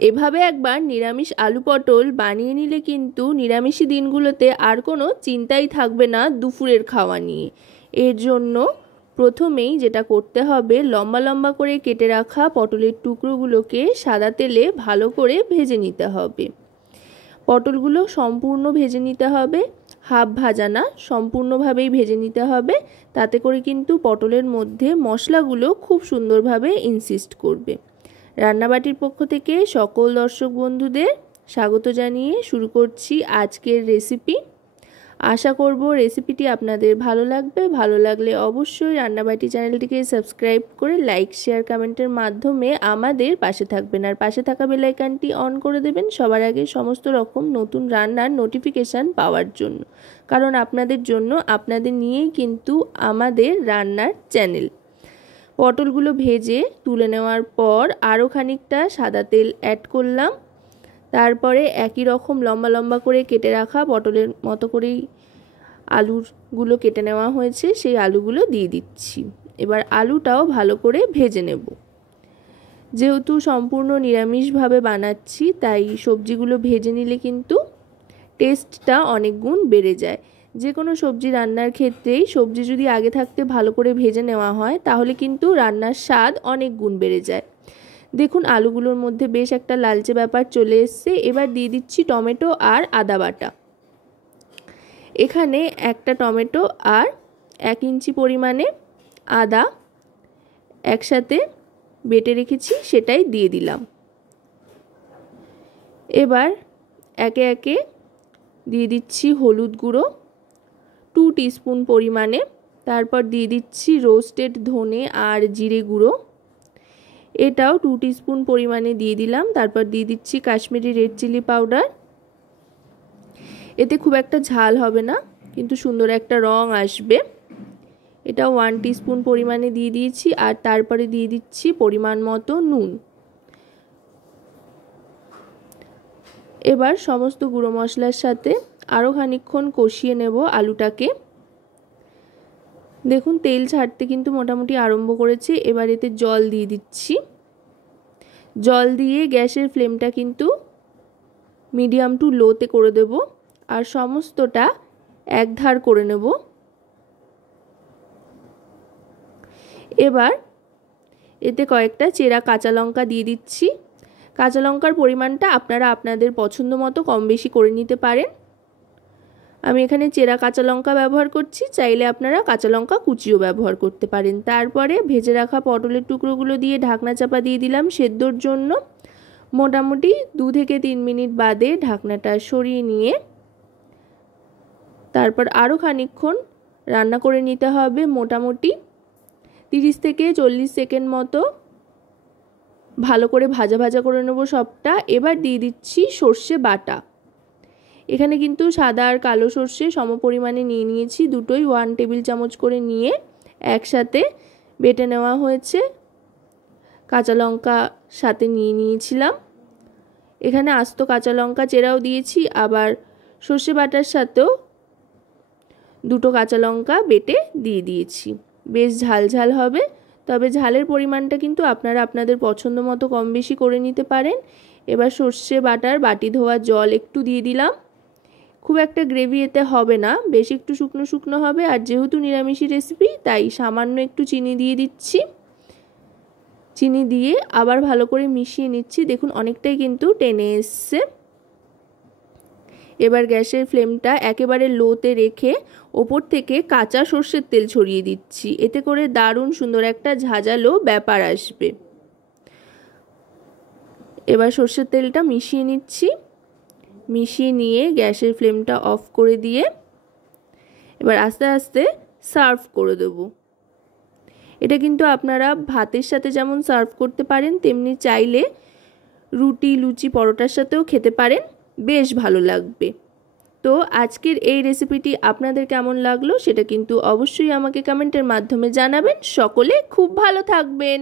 এভাবে একবার নিরামিষ আলু পটল বানিয়ে নিলে কিন্তু নিরামিষি দিনগুলোতে আর কোনো চিন্তাই থাকবে না দুপুরের খাওয়া নিয়ে। এর জন্য প্রথমেই যেটা করতে হবে, লম্বা লম্বা করে কেটে রাখা পটলের টুকরোগুলোকে সাদা তেলে ভালো করে ভেজে নিতে হবে। পটলগুলো সম্পূর্ণ ভেজে নিতে হবে, হাফ ভাজা না, সম্পূর্ণভাবেই ভেজে নিতে হবে। তাতে করে কিন্তু পটলের মধ্যে মশলাগুলো খুব সুন্দরভাবে ইনসিস্ট করবে। রান্নাবাটির পক্ষ থেকে সকল দর্শক বন্ধুদের স্বাগত জানিয়ে শুরু করছি আজকের রেসিপি। আশা করব রেসিপিটি আপনাদের ভালো লাগবে। ভালো লাগলে অবশ্যই রান্নাবাটি চ্যানেলটিকে সাবস্ক্রাইব করে লাইক, শেয়ার, কমেন্টের মাধ্যমে আমাদের পাশে থাকবেন। আর পাশে থাকা বেল আইকনটি অন করে দেবেন সবার আগে সমস্ত রকম নতুন রান্নার নোটিফিকেশান পাওয়ার জন্য। কারণ আপনাদের জন্য, আপনাদের নিয়েই কিন্তু আমাদের রান্নার চ্যানেল। পটলগুলো ভেজে তুলে নেওয়ার পর আরও খানিকটা সাদা তেল অ্যাড করলাম। তারপরে একই রকম লম্বা লম্বা করে কেটে রাখা পটলের মতো করেই আলুগুলো কেটে নেওয়া হয়েছে, সেই আলুগুলো দিয়ে দিচ্ছি। এবার আলুটাও ভালো করে ভেজে নেব। যেহেতু সম্পূর্ণ নিরামিষভাবে বানাচ্ছি, তাই সবজিগুলো ভেজে নিলে কিন্তু টেস্টটা অনেক গুণ বেড়ে যায়। যে কোনো সবজি রান্নার ক্ষেত্রেই সবজি যদি আগে থাকতে ভালো করে ভেজে নেওয়া হয় তাহলে কিন্তু রান্নার স্বাদ অনেক গুণ বেড়ে যায়। দেখুন আলুগুলোর মধ্যে বেশ একটা লালচে ব্যাপার চলে এসছে। এবার দিয়ে দিচ্ছি টমেটো আর আদা বাটা। এখানে একটা টমেটো আর 1 ইঞ্চি পরিমাণে আদা একসাথে বেটে রেখেছি, সেটাই দিয়ে দিলাম। এবার একে একে দিয়ে দিচ্ছি হলুদ গুঁড়ো 2 টিস্পুন পরিমাণে। তারপর দিয়ে দিচ্ছি রোস্টেড ধনে আর জিরে গুঁড়ো, এটাও 2 টিস্পুন পরিমাণে দিয়ে দিলাম। তারপর দিয়ে দিচ্ছি কাশ্মীরি রেড চিলি পাউডার। এতে খুব একটা ঝাল হবে না, কিন্তু সুন্দর একটা রং আসবে। এটাও 1 টিস্পুন পরিমাণে দিয়ে দিয়েছি। আর তারপরে দিয়ে দিচ্ছি পরিমাণ মতো নুন। এবার সমস্ত গুঁড়ো মশলার সাথে আরও খানিকক্ষণ কষিয়ে নেব আলুটাকে। দেখুন তেল ছাড়তে কিন্তু মোটামুটি আরম্ভ করেছে। এবার এতে জল দিয়ে দিচ্ছি। জল দিয়ে গ্যাসের ফ্লেমটা কিন্তু মিডিয়াম টু লোতে করে দেব আর সমস্তটা একধার করে নেব। এবার এতে কয়েকটা চেরা কাঁচা লঙ্কা দিয়ে দিচ্ছি। কাঁচা লঙ্কার পরিমাণটা আপনারা আপনাদের পছন্দ মতো কম বেশি করে নিতে পারেন। আমি এখানে চেরা কাঁচা লঙ্কা ব্যবহার করছি, চাইলে আপনারা কাঁচা লঙ্কা কুচিও ব্যবহার করতে পারেন। তারপরে ভেজে রাখা পটলের টুকরোগুলো দিয়ে ঢাকনা চাপা দিয়ে দিলাম সেদ্ধর জন্য। মোটামুটি 2 থেকে 3 মিনিট বাদে ঢাকনাটা সরিয়ে নিয়ে তারপর আরও খানিকক্ষণ রান্না করে নিতে হবে। মোটামুটি 30 থেকে 40 সেকেন্ড মতো ভালো করে ভাজা ভাজা করে নেব সবটা। এবার দিয়ে দিচ্ছি সর্ষে বাটা। এখানে কিন্তু সাদা আর কালো সর্ষে সম পরিমাণে নিয়ে নিয়েছি, দুটোই 1 টেবিল চামচ করে নিয়ে একসাথে বেটে নেওয়া হয়েছে। কাঁচা লঙ্কা সাথে নিয়ে নিয়েছিলাম। এখানে আস্ত কাঁচা লঙ্কা চেরাও দিয়েছি, আবার সর্ষে বাটার সাথেও 2টো কাঁচা লঙ্কা বেটে দিয়ে দিয়েছি। বেশ ঝাল ঝাল হবে, তবে ঝালের পরিমাণটা কিন্তু আপনারা আপনাদের পছন্দ মতো কম বেশি করে নিতে পারেন। এবার সর্ষে বাটার বাটি ধোয়া জল একটু দিয়ে দিলাম। খুব একটা গ্রেভি এতে হবে না, বেশ একটু শুকনো শুকনো হবে। আর যেহেতু নিরামিষি রেসিপি তাই সামান্য একটু চিনি দিয়ে দিচ্ছি। চিনি দিয়ে আবার ভালো করে মিশিয়ে নিচ্ছি। দেখুন অনেকটাই কিন্তু টেনে এসছে। এবার গ্যাসের ফ্লেমটা একেবারে লোতে রেখে ওপর থেকে কাঁচা সর্ষের তেল ছড়িয়ে দিচ্ছি। এতে করে দারুণ সুন্দর একটা ঝাঁঝালো ব্যাপার আসবে। এবার সর্ষের তেলটা মিশিয়ে নিচ্ছি। মিশিয়ে নিয়ে গ্যাসের ফ্লেমটা অফ করে দিয়ে এবার আস্তে আস্তে সার্ভ করে দেব। এটা কিন্তু আপনারা ভাতের সাথে যেমন সার্ভ করতে পারেন, তেমনি চাইলে রুটি, লুচি, পরোটার সাথেও খেতে পারেন, বেশ ভালো লাগবে। তো আজকের এই রেসিপিটি আপনাদের কেমন লাগলো সেটা কিন্তু অবশ্যই আমাকে কমেন্টের মাধ্যমে জানাবেন। সকলে খুব ভালো থাকবেন।